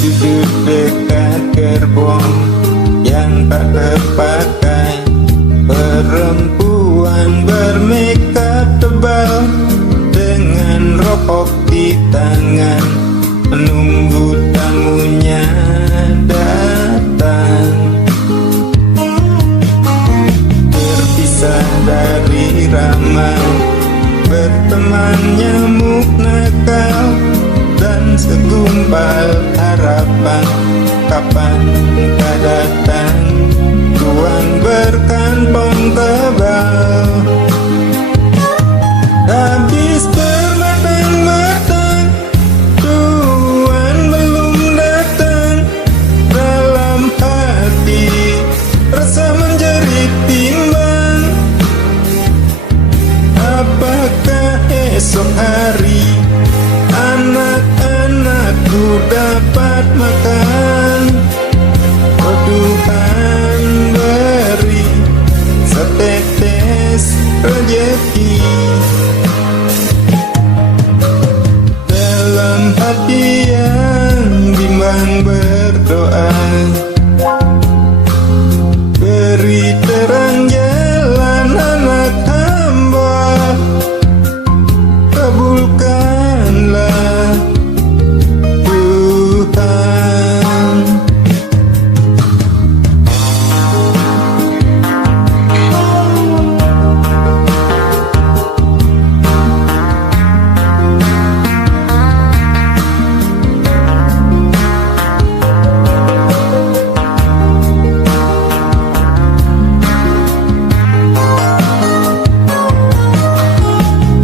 sudut dekat gerbong yang tak terpakai, perempuan bermakeup tebal dengan rokok di tangan, menunggu tamunya datang. Terpisah dari ramai, berteman nyamuk nakal dan segumpal harapan. Kapan kau datang, tuan berkantong tebal? Habis bermatang-matang, tuan belum datang. Dalam hati rasa menjerit bimbang. Apakah esok hari anak-anakku dapat makan? Oh Tuhan, beri setetes rezeki. Dalam hati yang bimbang berdoa, beri terang jalan anak hamba. Kabulkanlah Tuhan.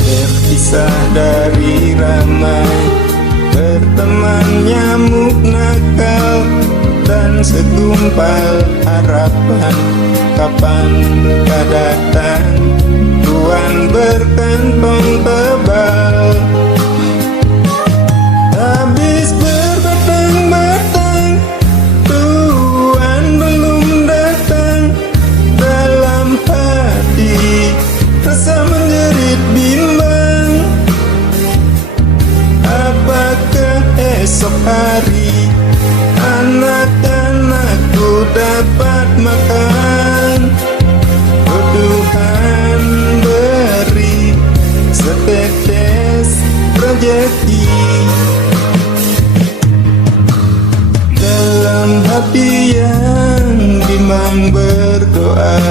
Terpisah dari ramai, berteman nyamuk nakal dan segumpal harapan. Kapan kau datang, tuan berkantong tebal? Habis berbatang-batang, tuan belum datang. Dalam hati rasa menjerit bimbang. Apakah esok hari anak-anakku dapat makan? Oh Tuhan, beri setetes rezeki. Dalam hati yang bimbang berdoa,